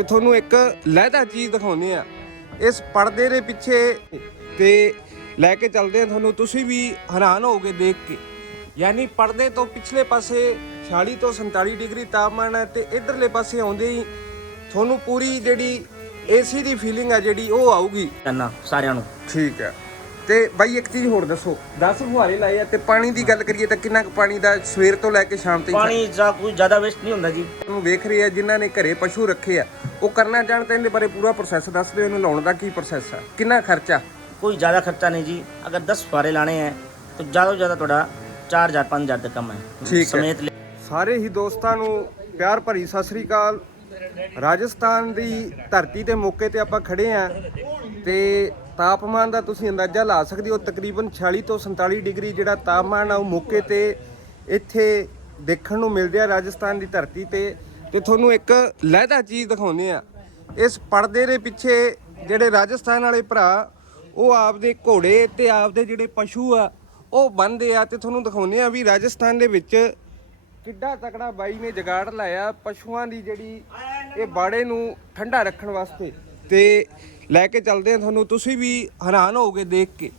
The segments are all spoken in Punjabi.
ਤੇ ਤੁਹਾਨੂੰ ਇੱਕ ਲਹਿਦਾ ਚੀਜ਼ ਦਿਖਾਉਂਦੇ ਆ। ਇਸ ਪਰਦੇ ਦੇ ਪਿੱਛੇ ਤੇ ਲੈ ਕੇ ਚੱਲਦੇ ਆ ਤੁਹਾਨੂੰ। ਤੁਸੀਂ ਵੀ ਹੈਰਾਨ ਹੋਗੇ ਦੇਖ ਕੇ। ਯਾਨੀ ਪਰਦੇ ਤੋਂ ਪਿਛਲੇ ਪਾਸੇ 46 ਤੋਂ 47 ਡਿਗਰੀ ਤਾਪਮਾਨ ਹੈ ਤੇ ਇਧਰਲੇ ਪਾਸੇ ਆਉਂਦੇ ਹੀ ਤੁਹਾਨੂੰ ਪੂਰੀ ਜਿਹੜੀ ਏਸੀ ਦੀ ਫੀਲਿੰਗ ਆ ਜਿਹੜੀ ਉਹ ਆਊਗੀ। ਕਰਨਾ ਸਾਰਿਆਂ ਨੂੰ। ਠੀਕ ਹੈ। ਤੇ ਬਾਈ ਇੱਕ ਚੀਜ਼ ਹੋਰ ਦੱਸੋ 10 ਫੁਹਾਰੇ ਲਾਏ ਆ ਤੇ ਪਾਣੀ ਦੀ ਗੱਲ ਕਰੀਏ ਤਾਂ ਕਿੰਨਾ ਕੁ ਪਾਣੀ ਦਾ ਸਵੇਰ ਤੋਂ ਲੈ ਕੇ ਸ਼ਾਮ ਤੱਕ? ਪਾਣੀ ਜਾਂ ਕੋਈ ਜ਼ਿਆਦਾ ਵੇਸਟ ਨਹੀਂ ਹੁੰਦਾ ਜੀ। ਨੂੰ ਵੇਖ ਰਹੇ ਆ ਜਿਨ੍ਹਾਂ ਨੇ ਘਰੇ ਪਸ਼ੂ ਰੱਖੇ ਆ ਉਹ ਕਰਨਾ ਜਾਣਦੇ ਇਹਦੇ ਬਾਰੇ ਪੂਰਾ ਪ੍ਰੋਸੈਸ ਦੱਸ ਦਿਓ ਇਹਨੂੰ ਲਾਉਣ ਦਾ ਕੀ ਪ੍ਰੋਸੈਸ ਆ? ਕਿੰਨਾ ਖਰਚਾ? ਕੋਈ ਜ਼ਿਆਦਾ ਖਰਚਾ ਨਹੀਂ ਜੀ। ਅਗਰ 10 ਫੁਆਰੇ ਲਾਣੇ ਹੈ ਤਾਂ ਜ਼ਿਆਦਾ ਤੋਂ ਜ਼ਿਆਦਾ ਤੁਹਾਡਾ 4000 5000 ਤੱਕ ਕੰਮ ਹੈ। ਸਮੇਤ ਸਾਰੇ ਹੀ ਦੋਸਤਾਂ ਨੂੰ ਪਿਆਰ ਭਰੀ ਸਤਿ ਸ੍ਰੀ ਅਕਾਲ। ਰਾਜਸਥਾਨ ਦੀ ਧਰਤੀ ਤੇ ਮੌਕੇ ਤੇ ਆਪਾਂ ਖੜੇ ਆ ਤੇ ਤਾਪਮਾਨ ਦਾ ਤੁਸੀਂ ਅੰਦਾਜ਼ਾ ਲਾ ਸਕਦੇ ਹੋ, ਤਕਰੀਬਨ 46 ਤੋਂ 47 ਡਿਗਰੀ ਜਿਹੜਾ ਤਾਪਮਾਨ ਆ ਉਹ ਮੌਕੇ ਤੇ ਇੱਥੇ ਦੇਖਣ ਨੂੰ ਮਿਲਦੇ ਆ ਰਾਜਸਥਾਨ ਦੀ ਧਰਤੀ ਤੇ। ਤੇ ਤੁਹਾਨੂੰ ਇੱਕ ਲਹਿਦਾ ਚੀਜ਼ ਦਿਖਾਉਂਦੇ ਆ ਇਸ ਪਰਦੇ ਦੇ ਪਿੱਛੇ ਜਿਹੜੇ ਰਾਜਸਥਾਨ ਵਾਲੇ ਭਰਾ, ਉਹ ਆਪਦੇ ਘੋੜੇ ਤੇ ਆਪਦੇ ਜਿਹੜੇ ਪਸ਼ੂ ਆ, ਉਹ ਬੰਨਦੇ ਆ ਤੇ ਤੁਹਾਨੂੰ ਦਿਖਾਉਂਦੇ ਆ ਵੀ ਰਾਜਸਥਾਨ ਦੇ ਵਿੱਚ ਕਿੱਡਾ ਤਕੜਾ ਬਾਈ ਨੇ ਜਗਾੜ ਲਾਇਆ ਪਸ਼ੂਆਂ ਦੀ ਜਿਹੜੀ ਇਹ ਬਾੜੇ ਨੂੰ ਠੰਡਾ ਰੱਖਣ ਵਾਸਤੇ। ਤੇ ਲੈ ਕੇ ਚੱਲਦੇ ਆ ਤੁਹਾਨੂੰ। ਤੁਸੀਂ ਵੀ ਹੈਰਾਨ ਹੋਗੇ ਦੇਖ ਕੇ।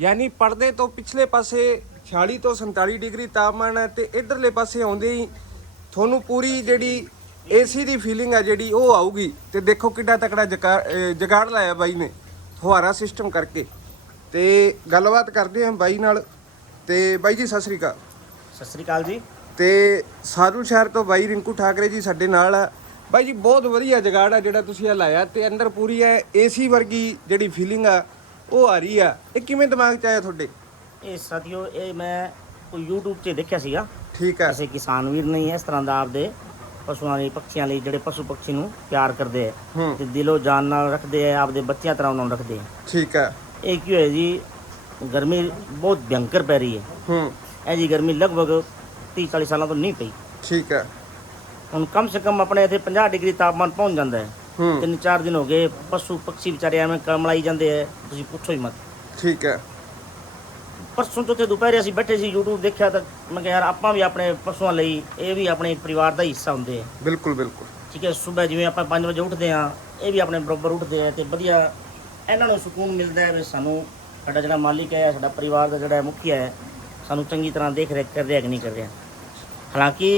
ਯਾਨੀ ਪਰਦੇ ਤੋਂ ਪਿਛਲੇ ਪਾਸੇ 46 ਤੋਂ 47 ਡਿਗਰੀ ਤਾਪਮਾਨ ਹੈ ਤੇ ਇਧਰਲੇ ਪਾਸੇ ਆਉਂਦੇ ਹੀ ਤੁਹਾਨੂੰ ਪੂਰੀ ਜਿਹੜੀ ਏਸੀ ਦੀ ਫੀਲਿੰਗ ਆ ਜਿਹੜੀ ਉਹ ਆਊਗੀ। ਤੇ ਦੇਖੋ ਕਿੱਡਾ ਤਕੜਾ ਜਗਾੜ ਲਾਇਆ ਬਾਈ ਨੇ ਫੁਹਾਰਾ ਸਿਸਟਮ ਕਰਕੇ। ਤੇ ਗੱਲਬਾਤ ਕਰਦੇ ਹਾਂ ਬਾਈ ਨਾਲ। ਤੇ ਬਾਈ ਜੀ ਸਤਿ ਸ੍ਰੀ ਅਕਾਲ। ਸਤਿ ਸ੍ਰੀ ਅਕਾਲ ਜੀ। ਤੇ ਸਾਰੂ ਸ਼ਹਿਰ ਤੋਂ ਬਾਈ ਰਿੰਕੂ ਠਾਕਰੇ ਜੀ ਸਾਡੇ ਨਾਲ ਆ। ਬਾਈ ਜੀ ਬਹੁਤ ਵਧੀਆ ਜਗਾੜ ਆ ਜਿਹੜਾ ਤੁਸੀਂ ਆ ਲਾਇਆ ਤੇ ਅੰਦਰ ਪੂਰੀ ਐ ਏਸੀ ਵਰਗੀ ਜਿਹੜੀ ਫੀਲਿੰਗ ਆ ਉਹ ਆ ਰਹੀ ਆ। ਇਹ ਕਿਵੇਂ ਦਿਮਾਗ ਚ ਆਇਆ ਤੁਹਾਡੇ? ਇਹ ਸਾਥੀਓ ਇਹ ਮੈਂ ਕੋਈ YouTube 'ਤੇ ਦੇਖਿਆ ਸੀਗਾ। ਠੀਕ ਆ। ਕਿਸੇ ਕਿਸਾਨ ਵੀਰ ਨੇ ਇਸ ਤਰ੍ਹਾਂ ਦਾ ਆਪਦੇ ਪਸ਼ੂਆਂ ਲਈ ਪੱਖੀਆਂ ਲਈ ਜਿਹੜੇ ਪਸ਼ੂ ਪਕਸ਼ੀ ਨੂੰ ਪਿਆਰ ਕਰਦੇ ਆ। ਹੂੰ। ਤੇ ਦਿਲੋਂ ਜਾਨ ਨਾਲ ਰੱਖਦੇ ਆ ਆਪਦੇ ਬੱਚਿਆਂ ਤਰ੍ਹਾਂ ਉਹਨਾਂ ਨੂੰ ਰੱਖਦੇ ਆ। ਠੀਕ ਆ। ਇਹ ਕੀ ਹੋਇਆ ਜੀ ਗਰਮੀ ਬਹੁਤ ਭਿਅੰਕਰ ਪੈ ਰਹੀ ਹੈ। ਹੂੰ। ਇਹ ਜੀ ਗਰਮੀ ਲਗਭਗ 30 40 ਸਾਲਾਂ ਤੋਂ ਨਹੀਂ ਪਈ। ਠੀਕ ਆ। ਹੁਣ ਕਮ ਸੇ ਕਮ ਆਪਣੇ ਇੱਥੇ 50 ਡਿਗਰੀ ਤਾਪਮਾਨ ਪਹੁੰਚ ਜਾਂਦਾ ਹੈ। ਹੂੰ। ਤਿੰਨ ਚਾਰ ਦਿਨ ਹੋ ਗਏ ਪਸ਼ੂ ਪੰਛੀ ਵਿਚਾਰੇ ਐਵੇਂ ਕਲਮਲਾਈ ਜਾਂਦੇ ਐ ਤੁਸੀਂ ਪੁੱਛੋ ਹੀ ਮਤ। ਠੀਕ ਆ ਪਰਸੋਂ ਤੋਂ ਤੇ ਦੁਪਹਿਰੇ ਅਸੀਂ ਬੈਠੇ ਸੀ YouTube ਦੇਖਿਆ ਤਾਂ ਮੈਂ ਕਿਹਾ ਯਾਰ ਆਪਾਂ ਵੀ ਆਪਣੇ ਪਸ਼ੂਆਂ ਲਈ ਇਹ ਵੀ ਆਪਣੇ ਪਰਿਵਾਰ ਦਾ ਹਿੱਸਾ ਹੁੰਦੇ ਆ ਬਿਲਕੁਲ ਬਿਲਕੁਲ। ਠੀਕ ਹੈ ਸਵੇਰ ਜਿਵੇਂ ਆਪਾਂ 5 ਵਜੇ ਉੱਠਦੇ ਆ ਇਹ ਵੀ ਆਪਣੇ ਬਰੋਬਰ ਉੱਠਦੇ ਆ ਤੇ ਵਧੀਆ ਇਹਨਾਂ ਨੂੰ ਸਕੂਨ ਮਿਲਦਾ ਹੈ ਵੀ ਸਾਨੂੰ ਸਾਡਾ ਜਿਹੜਾ ਮਾਲਿਕ ਹੈ ਸਾਡਾ ਪਰਿਵਾਰ ਦਾ ਜਿਹੜਾ ਮੁਖੀਆ ਹੈ ਸਾਨੂੰ ਚੰਗੀ ਤਰ੍ਹਾਂ ਦੇਖ ਰੇਖ ਕਰ ਰਿਹਾ ਕਿ ਨਹੀਂ ਕਰ ਰਿਹਾ ਹਾਲਾਂਕਿ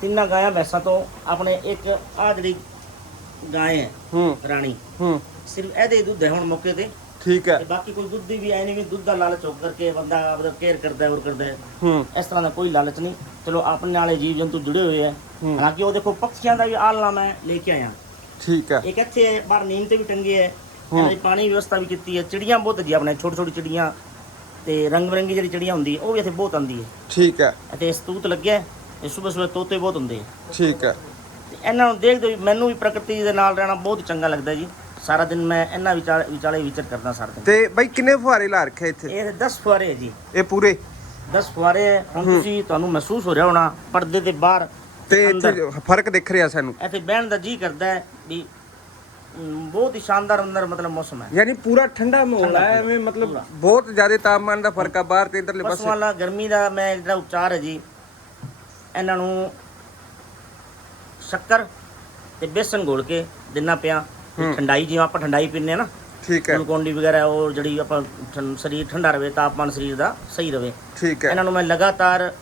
ਤਿੰਨਾਂ ਗਾਇਆਂ ਵੈਸਾ ਤੋਂ ਆਪਣੇ ਇੱਕ ਆਹ ਜਿਹੜੀ ਗਾਂ ਹੈ ਹੂੰ। ਰਾਣੀ। ਹੂੰ। ਸਿਰਫ ਇਹਦੇ ਹੀ ਦੁੱਧ ਹੈ ਹੁਣ ਮੌਕੇ ਤੇ। ਠੀਕ ਆ ਤੇ ਬਾਕੀ ਕੋਈ ਦੁੱਧ ਦੀ ਵੀ ਐ ਨਹੀਂ ਵੀ ਦੁੱਧ ਦਾ ਲਾਲਚ ਹੋ ਕਰਕੇ ਬੰਦਾ ਆਪਦਾ ਕੇਅਰ ਕਰਦਾ ਹੈ ਔਰ ਕਰਦਾ ਹੈ। ਹੂੰ। ਇਸ ਤਰ੍ਹਾਂ ਦਾ ਕੋਈ ਲਾਲਚ ਨਹੀਂ। ਚਲੋ ਆਪਣੇ ਨਾਲੇ ਜੀਵ ਜੰਤੂ ਜੁੜੇ ਹੋਏ ਆ ਹੂੰ। ਹਾਲਾਂਕਿ ਉਹ ਦੇਖੋ ਪੱਖੀਆਂ ਦਾ ਵੀ ਆਲਣਾ ਮੈਂ ਲੈ ਕੇ ਆਇਆ। ਠੀਕ ਆ ਇੱਕ ਇੱਥੇ ਬਾਹਰ ਨੀਮ ਤੇ ਵੀ ਟੰਗੇ ਹੈ। ਇਹਨਾਂ ਦੀ ਪਾਣੀ ਵਿਵਸਥਾ ਵੀ ਕੀਤੀ ਹੈ। ਚਿੜੀਆਂ ਬਹੁਤ ਜੀ ਆਪਣੇ ਛੋਟੀ ਛੋਟੀ ਚਿੜੀਆਂ। ਤੇ ਰੰਗ ਬਰੰਗੀ ਜਿਹੜੀ ਚਿੜੀਆਂ ਹੁੰਦੀ ਹੈ ਉਹ ਵੀ ਇੱਥੇ ਬਹੁਤ ਆਉਂਦੀ ਹੈ। ਠੀਕ ਆ ਅਤੇ ਸਤੂਤ ਲੱਗਿਆ ਤੇ ਸਵੇਰ ਸਵੇਰ ਤੋਤੇ ਬਹੁਤ ਹੁੰਦੇ ਆ। ਠੀਕ ਆ ਤੇ ਇਹਨਾਂ ਨੂੰ ਦੇਖਦੇ ਹੋਏ ਮੈਨੂੰ ਵੀ ਪ੍ਰਕਿਰਤੀ ਦੇ ਨਾਲ ਰਹਿਣਾ ਬਹੁਤ ਚੰਗਾ ਲੱਗਦਾ ਜੀ। ਸਾਰਾ ਦਿਨ ਮੈਂ ਇਹਨਾਂ ਵਿਚਾਲੇ ਵਿਚਾਲੇ ਵਿਚਰ ਕਰਦਾ ਸਾਰਾ ਦਿਨ। ਤੇ ਬਾਈ ਕਿੰਨੇ ਫੁਹਾਰੇ ਲਾ ਰੱਖੇ ਇੱਥੇ? ਇਹ 10 ਫੁਆਰੇ ਹੈ ਜੀ। ਇਹ ਪੂਰੇ? 10 ਫੁਆਰੇ ਹੈ। ਹੁਣ ਤੁਸੀਂ ਤੁਹਾਨੂੰ ਮਹਿਸੂਸ ਹੋ ਰਿਹਾ ਹੋਣਾ ਪਰਦੇ ਦੇ ਬਾਹਰ ਤੇ ਅੰਦਰ। ਇੱਥੇ ਫ਼ਰਕ ਦਿਖ ਰਿਹਾ ਸਾਨੂੰ। ਇੱਥੇ ਬਹਿਣ ਦਾ ਜੀ ਕਰਦਾ ਹੈ ਵੀ ਅਮ, ਬਹੁਤ ਹੀ ਸ਼ਾਨਦਾਰ ਅੰਦਰ ਮਤਲਬ ਮੌਸਮ ਹੈ। ਯਾਨੀ ਪੂਰਾ ਠੰਡਾ ਮਾਹੌਲ ਹੈ ਐਵੇਂ ਮਤਲਬ ਬਹੁਤ ਜ਼ਿਆਦਾ ਤਾਪਮਾਨ ਦਾ ਫ਼ਰਕ ਆ ਬਾਹਰ ਤੇ ਇਧਰਲੇ ਪਸ਼ੂਆਂ ਪਾਸੇ। ਵਾਲਾ ਗਰਮੀ ਦਾ ਮੈਂ ਜਿਹੜਾ ਉਪਚਾਰ ਹੈ ਜੀ ਇਹਨਾਂ ਨੂੰ ਸ਼ੱਕਰ ਤੇ ਬੇਸਨ ਘੋਲ ਕੇ ਦੇਣਾ ਪਿਆ। ਠੰਡਾਈ ਜਿਵੇਂ ਆਪਾਂ ਠੰਡਾਈ ਪੀਂਦੇ ਆ ਨਾ ਠੀਕ ਹੈ। ਗਲੂਕੋਨ ਡੀ ਵਗੈਰਾ ਉਹ ਜਿਹੜੀ ਆਪਾਂ ਠੰ- ਸਰੀਰ ਠੰਡਾ ਰਵੇ ਤਾਪਮਾਨ ਸਰੀਰ ਦਾ ਸਹੀ ਰਵੇ। ਠੀਕ ਹੈ। ਇਹਨਾਂ ਨੂੰ ਮੈਂ ਲਗਾਤਾਰ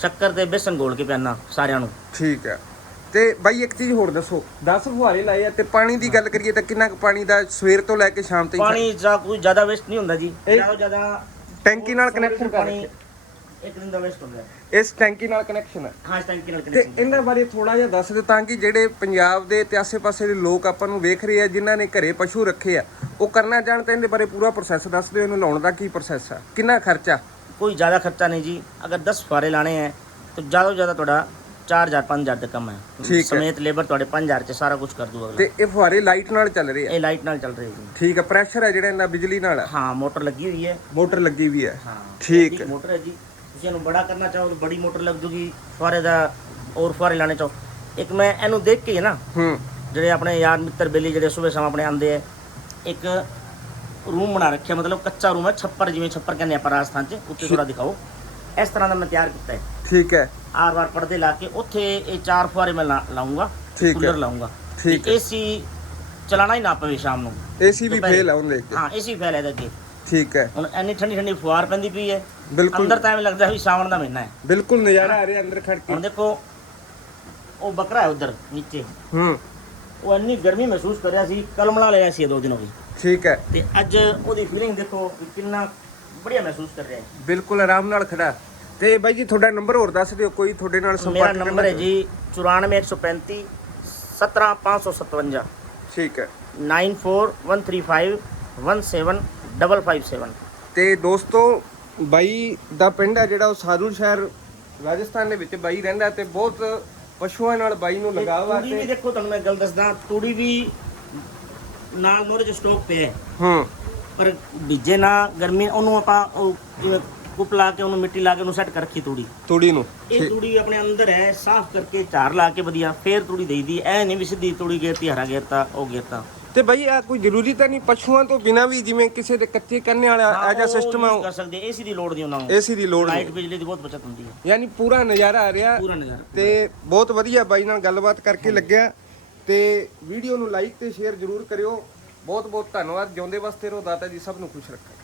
ਸ਼ੱਕਰ ਤੇ ਬੇਸਨ ਘੋਲ ਕੇ ਪਿਆਨਾ ਸਾਰਿਆਂ ਨੂੰ। ਠੀਕ ਹੈ। ਤੇ ਬਾਈ ਇੱਕ ਚੀਜ਼ ਹੋਰ ਦੱਸੋ 10 ਫੁਹਾਰੇ ਲਾਏ ਆ ਤੇ ਪਾਣੀ ਦੀ ਗੱਲ ਕਰੀਏ ਤਾਂ ਕਿੰਨਾ ਕੁ ਪਾਣੀ ਦਾ ਸਵੇਰ ਤੋਂ ਲੈ ਕੇ ਸ਼ਾਮ ਤੱਕ ਪਾਣੀ ਜਾਂ ਕੋਈ ਜ਼ਿਆਦਾ ਵੇਸਟ ਨਹੀਂ ਹੁੰਦਾ ਜੀ। ਇਹ- ਜ਼ਿਆਦਾ ਟੈਂਕੀ ਨਾਲ connection ਕਰ ਪਾਣੀ ਰੱਖਿਆ। ਇੱਕ ਦਿਨ ਦਾ ਵੇਸਟ ਹੁੰਦਾ ਹੈ ਇਸ ਟੈਂਕੀ ਨਾਲ ਕਨੈਕਸ਼ਨ ਹੈ। ਹਾਂ ਇਸ ਟੈਂਕੀ ਨਾਲ ਤੇ ਇਹਨਾਂ ਬਾਰੇ ਥੋੜਾ ਜਿਹਾ ਦੱਸ ਦਿਓ ਤਾਂ ਕਿ ਜਿਹੜੇ ਪੰਜਾਬ ਦੇ ਤੇ ਆਸੇ-ਪਾਸੇ ਦੇ ਲੋਕ ਆਪਾਂ ਨੂੰ ਵੇਖ ਰਹੇ ਆ ਜਿਨ੍ਹਾਂ ਨੇ ਘਰੇ ਪਸ਼ੂ ਰੱਖੇ ਆ ਉਹ ਕਰਨਾ ਜਾਣਦੇ ਇਹਦੇ ਬਾਰੇ ਪੂਰਾ ਪ੍ਰੋਸੈਸ ਦੱਸ ਦਿਓ ਇਹਨੂੰ ਲਾਉਣ ਦਾ ਕੀ ਪ੍ਰੋਸੈਸ ਆ? ਕਿੰਨਾ ਖਰਚਾ? ਕੋਈ ਜ਼ਿਆਦਾ ਖਰਚਾ ਨਹੀਂ ਜੀ। ਅਗਰ 10 ਫਾਰੇ ਲਾਣੇ ਹੈ ਤਾਂ ਜ਼ਿਆਦਾ ਤੋਂ ਜ਼ਿਆਦਾ ਤੁਹਾਡਾ 4000 5000 ਦਾ ਕੰਮ ਹੈ। ਠੀਕ ਹੈ। ਸਮੇਤ ਲੇਬਰ ਤੁਹਾਡੇ 5000 ਚ ਸਾਰਾ ਕੁਝ ਕਰ ਦੂਗਾ ਅਗਲਾ। ਤੇ ਇਹ ਫੁਹਾਰੇ ਲਾਈਟ ਨਾਲ ਚੱਲ ਰਹੇ ਆ? ਇਹ ਲਾਈਟ ਨਾਲ ਚੱਲ ਰਹੀ ਹੈ ਜੀ। ਠੀਕ ਹੈ ਪ੍ਰੈਸ਼ਰ ਹੈ ਜਿਹੜਾ ਇਹਦਾ ਬਿਜਲੀ ਨਾਲ? ਆ ਹਾਂ ਮੋਟਰ ਲੱਗੀ ਹੋਈ ਹੈ। ਮੋਟਰ ਲੱਗੀ ਵੀ ਹੈ। ਹਾਂ ਠੀਕ ਹੈ। ਮੋਟਰ ਹੈ ਜੀ। ਤੁਸੀਂ ਇਹਨੂੰ ਬੜਾ ਕਰਨਾ ਚਾਹੋ ਤਾਂ ਬੜੀ ਮੋਟਰ ਲੱਗ ਜੂਗੀ ਫੁਆਰੇ ਦਾ ਔਰ ਫੁਆਰੇ ਲਾਣੇ ਚਾਹੋ। ਇੱਕ ਮੈਂ ਇਹਨੂੰ ਦੇਖ ਕੇ ਹੀ ਨਾ ਹੂੰ। ਜਿਹੜੇ ਆਪਣੇ ਯਾਰ ਮਿੱਤਰ ਬੇਲੀ ਜਿਹੜੇ ਸਵੇਰ ਸ਼ਾਮ ਆਪਣੇ ਆਉਂਦੇ ਆ ਇੱਕ ਰੂਮ ਬਣਾ ਰੱਖਿਆ ਮਤਲਬ ਕੱਚਾ ਰੂਮ ਹੈ ਛੱਪਰ ਜਿਵੇਂ ਛੱਪਰ ਕਹਿੰਦੇ ਆਪਾਂ ਰਾਜਸਥਾਨ 'ਚ ਉੱਤੇ ਥੋੜਾ ਦਿਖਾਓ। ਇਸ ਤਰ੍ਹਾਂ ਦਾ ਮੈਂ ਤਿਆਰ ਕੀਤਾ ਹੈ। ਠੀਕ ਹੈ। ਆਰ ਵਾਰ ਪਰਦੇ ਲਾ ਕੇ ਉੱਥੇ ਇਹ ਚਾਰ ਫੁਆਰੇ ਮੈਂ ਲਾ- ਲਾਊਂਗਾ ਠੀਕ ਹੈ। ਕੂਲਰ ਲਾਊਂਗਾ। ਠੀਕ ਹੈ। ਏਸੀ ਚਲਾਣਾ ਹੀ ਨਾ ਪਵੇ ਸ਼ਾਮ ਨੂੰ। ਏਸੀ ਵੀ। ਫੇਲ ਆ ਉਹਦੇ ਅੱਗੇ। ਹਾਂ ਏਸੀ ਫੈਲ ਇਹਦੇ ਅੱਗੇ। ਠੀਕ ਹੈ। ਹੁਣ ਇੰਨੀ ਠੰਡੀ ਠੰਡੀ ਫੁਆਰ ਪੈਂਦੀ ਪਈ ਹੈ। ਬਿਲਕੁਲ। ਅੰਦਰ ਤਾਂ ਐਵੇਂ ਲੱਗਦਾ ਵੀ ਸਾਵਣ ਦਾ ਮਹੀਨਾ ਹੈ। ਬਿਲਕੁਲ ਨਜ਼ਾਰਾ ਆ ਰਿਹਾ ਅੰਦਰ ਖੜ ਕੇ। ਹੁਣ ਦੇਖੋ ਉਹ ਬੱਕਰਾ ਹੈ ਉਧਰ ਨੀਚੇ। ਹੂੰ। ਉਹ ਇੰਨੀ ਗਰਮੀ ਮਹਿਸੂਸ ਕਰ ਰਿਹਾ ਸੀ ਕਲਮਲਾ ਲਿਆ ਸੀ ਦੋ ਦਿਨ ਹੋ ਗਏ ਠੀਕ ਹੈ। ਤੇ ਅੱਜ ਉਹਦੀ ਫੀਲਿੰਗ ਦੇਖੋ ਕਿੰਨਾ ਬੜੀਆ ਮਹਿਸੂਸ ਕਰ ਰਿਹਾ ਹੈ। ਬਿਲਕੁਲ ਆਰਾਮ ਨਾਲ ਖੜਾ। ਤੇ ਬਾਈ ਜੀ ਤੁਹਾਡਾ ਨੰਬਰ ਹੋਰ ਦੱਸ ਦਿਓ ਕੋਈ ਤੁਹਾਡੇ ਨਾਲ ਮੇਰਾ ਸੰਪਰਕ ਨੰਬਰ ਹੈ ਜੀ 94135 17557 ਠੀਕ ਹੈ। 9413517557 ਤੇ ਦੋਸਤੋ ਬਾਈ ਦਾ ਪਿੰਡ ਹੈ ਜਿਹੜਾ ਉਹ ਸਾਧੂ ਸ਼ਹਿਰ ਰਾਜਸਥਾਨ ਦੇ ਵਿੱਚ ਬਾਈ ਰਹਿੰਦਾ ਤੇ ਬਹੁਤ ਪਸ਼ੂਆਂ ਨਾਲ ਬਾਈ ਨੂੰ ਲਗਾਵ ਆ ਤੂੜੀ ਵੀ ਦੇਖੋ ਤੁਹਾਨੂੰ ਮੈਂ ਗੱਲ ਦੱਸਦਾ ਤੂੜੀ ਵੀ ਨਾਲ ਮੋਰੇ ਚ ਸਟਾਕ ਪਿਆ ਹੈ। ਹੂੰ। ਪਰ ਬੀਜੇ ਨਾ ਗਰਮੀ ਉਹਨੂੰ ਆਪਾਂ ਉਹ ਜਿਵੇਂ ਕੁੱਪ ਲਾ ਕੇ ਉਹਨੂੰ ਮਿੱਟੀ ਲਾ ਕੇ ਉਹਨੂੰ ਸੈੱਟ ਕਰ ਰੱਖੀ ਤੂੜੀ। ਤੂੜੀ ਨੂੰ। ਇਹ ਤੂੜੀ ਆਪਣੇ ਅੰਦਰ ਹੈ ਸਾਫ਼ ਕਰਕੇ ਝਾੜ ਲਾ ਕੇ ਵਧੀਆ ਫੇਰ ਤੂੜੀ ਦੇਈਦੀ ਐ ਨਹੀਂ ਵੀ ਸਿੱਧੀ ਤੂੜੀ ਗੇਰਤੀ ਹਰਾ ਗੇਰਤਾ ਉਹ ਗੇਰਤਾ। ਤੇ ਬਾਈ ਆ ਕੋਈ ਜ਼ਰੂਰੀ ਤਾਂ ਨਹੀਂ? ਪਸ਼ੂਆਂ ਤੋਂ ਬਿਨਾ ਵੀ ਜਿਵੇਂ ਕਿਸੇ ਦੇ ਕੱਚੇ ਕਰਨੇ ਵਾਲਾ ਆ ਜਾ ਸਿਸਟਮ ਕਰ ਸਕਦੇ ਏਸੀ ਦੀ ਲੋੜ ਨਹੀਂ ਉਹਨਾਂ ਨੂੰ। ਏਸੀ ਦੀ ਲੋੜ ਲਾਈਟ ਬਿਜਲੀ ਦੀ ਬਹੁਤ ਬਚਤ ਹੁੰਦੀ ਹੈ। ਯਾਨੀ ਪੂਰਾ ਨਜ਼ਾਰਾ ਆ ਰਿਹਾ ਪੂਰਾ ਨਜ਼ਾਰਾ ਤੇ ਬਹੁਤ ਵਧੀਆ ਬਾਈ ਨਾਲ ਗੱਲਬਾਤ ਕਰਕੇ ਲੱਗਿਆ। ਤੇ ਵੀਡੀਓ ਨੂੰ ਲਾਈਕ ਤੇ ਸ਼ੇਅਰ ਜ਼ਰੂਰ ਕਰਿਓ। ਬਹੁਤ ਬਹੁਤ ਧੰਨਵਾਦ। ਜਿਉਂਦੇ ਵਾਸਤੇ ਰਹੋ ਦਾਤਾ ਜੀ ਸਭ ਨੂੰ ਖੁਸ਼ ਰੱਖੇ